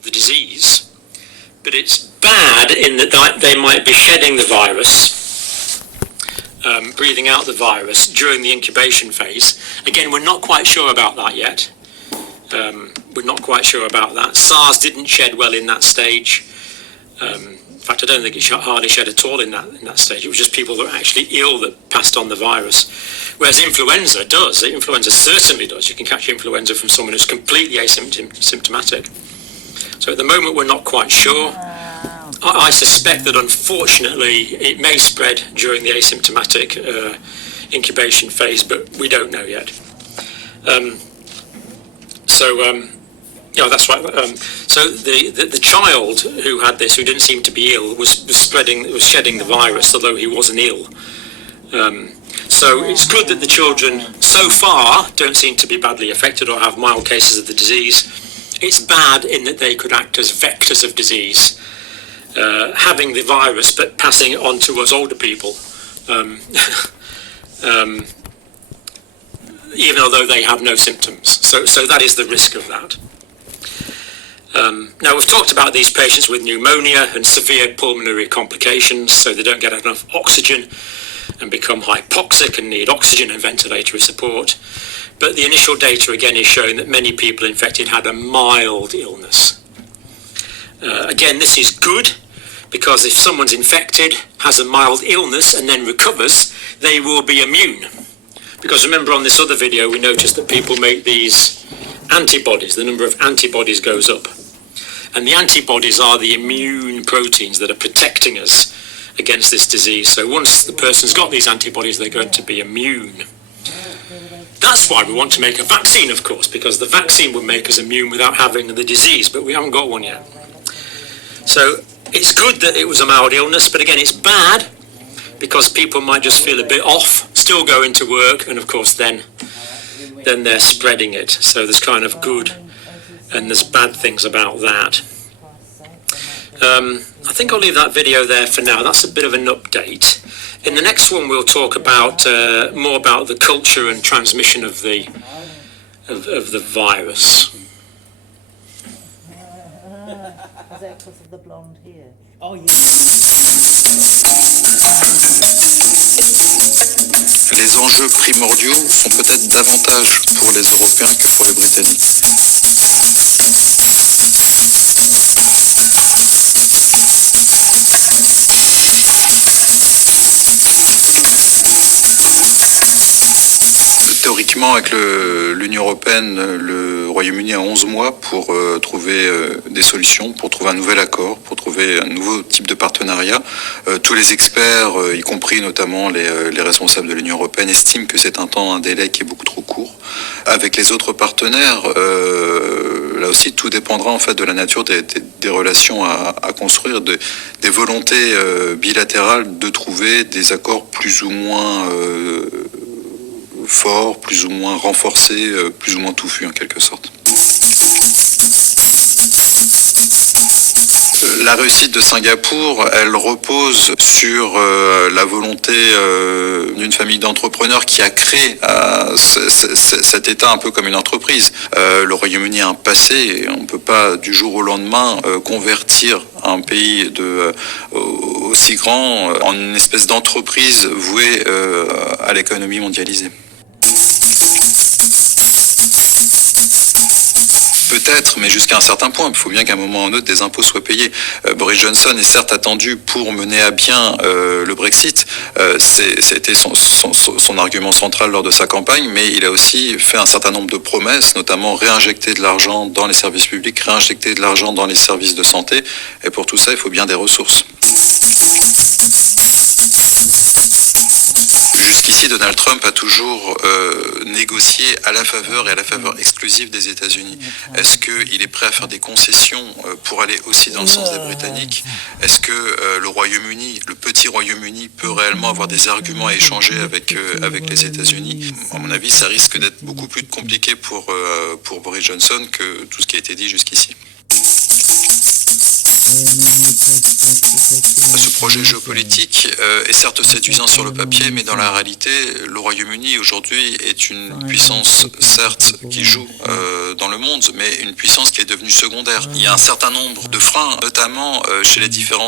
the disease, but it's bad in that they might be shedding the virus, breathing out the virus during the incubation phase. Again, we're not quite sure about that yet. We're not quite sure about that. SARS didn't shed well in that stage. In fact, I don't think it hardly shed at all in that stage. It was just people that were actually ill that passed on the virus. Whereas influenza does. Influenza certainly does. You can catch influenza from someone who's completely asymptomatic. So at the moment, we're not quite sure. I suspect that, unfortunately, it may spread during the asymptomatic incubation phase, but we don't know yet. Yeah, that's right. So the child who had this, who didn't seem to be ill, was shedding the virus, although he wasn't ill. So it's good that the children, so far, don't seem to be badly affected or have mild cases of the disease. It's bad in that they could act as vectors of disease, having the virus but passing it on to us older people, even although they have no symptoms. So that is the risk of that. Now, we've talked about these patients with pneumonia and severe pulmonary complications, so they don't get enough oxygen and become hypoxic and need oxygen and ventilatory support. But the initial data again is showing that many people infected had a mild illness. Again, this is good, because if someone's infected, has a mild illness and then recovers, they will be immune. Because remember, on this other video we noticed that people make these antibodies, the number of antibodies goes up. And the antibodies are the immune proteins that are protecting us against this disease. So once the person's got these antibodies, they're going to be immune. That's why we want to make a vaccine, of course, because the vaccine would make us immune without having the disease, but we haven't got one yet. So it's good that it was a mild illness, but again, it's bad because people might just feel a bit off, still going to work, and of course then they're spreading it. So there's kind of good and there's bad things about that. I think I'll leave that video there for now. That's a bit of an update. In the next one, we'll talk about more about the culture and transmission of the virus. Is that because of the blonde hair? Oh, yeah. Les enjeux primordiaux sont peut-être davantage pour les Européens que pour les Britanniques. Théoriquement, avec l'Union européenne, le Royaume-Uni a 11 mois pour trouver des solutions, pour trouver un nouvel accord, pour trouver un nouveau type de partenariat. Tous les experts, y compris notamment les responsables de l'Union européenne, estiment que c'est un délai qui est beaucoup trop court. Avec les autres partenaires, là aussi, tout dépendra en fait de la nature des relations à construire, des volontés bilatérales de trouver des accords plus ou moins forts, plus ou moins renforcés, plus ou moins touffus en quelque sorte. La réussite de Singapour, elle repose sur la volonté d'une famille d'entrepreneurs qui a créé cet État un peu comme une entreprise. Le Royaume-Uni a un passé et on ne peut pas du jour au lendemain convertir un pays aussi grand en une espèce d'entreprise vouée à l'économie mondialisée. Peut-être, mais jusqu'à un certain point. Il faut bien qu'à un moment ou à un autre, des impôts soient payés. Boris Johnson est certes attendu pour mener à bien le Brexit. C'était son argument central lors de sa campagne, mais il a aussi fait un certain nombre de promesses, notamment réinjecter de l'argent dans les services publics, réinjecter de l'argent dans les services de santé. Et pour tout ça, il faut bien des ressources. Jusqu'ici, Donald Trump a toujours négocié à la faveur et à la faveur exclusive des États-Unis. Est-ce qu'il est prêt à faire des concessions pour aller aussi dans le sens des Britanniques? Est-ce que le Royaume-Uni, le petit Royaume-Uni, peut réellement avoir des arguments à échanger avec les États-Unis? À mon avis, ça risque d'être beaucoup plus compliqué pour Boris Johnson que tout ce qui a été dit jusqu'ici. Ce projet géopolitique est certes séduisant sur le papier, mais dans la réalité, le Royaume-Uni aujourd'hui est une puissance certes qui joue dans le monde, mais une puissance qui est devenue secondaire. Il y a un certain nombre de freins, notamment chez les différents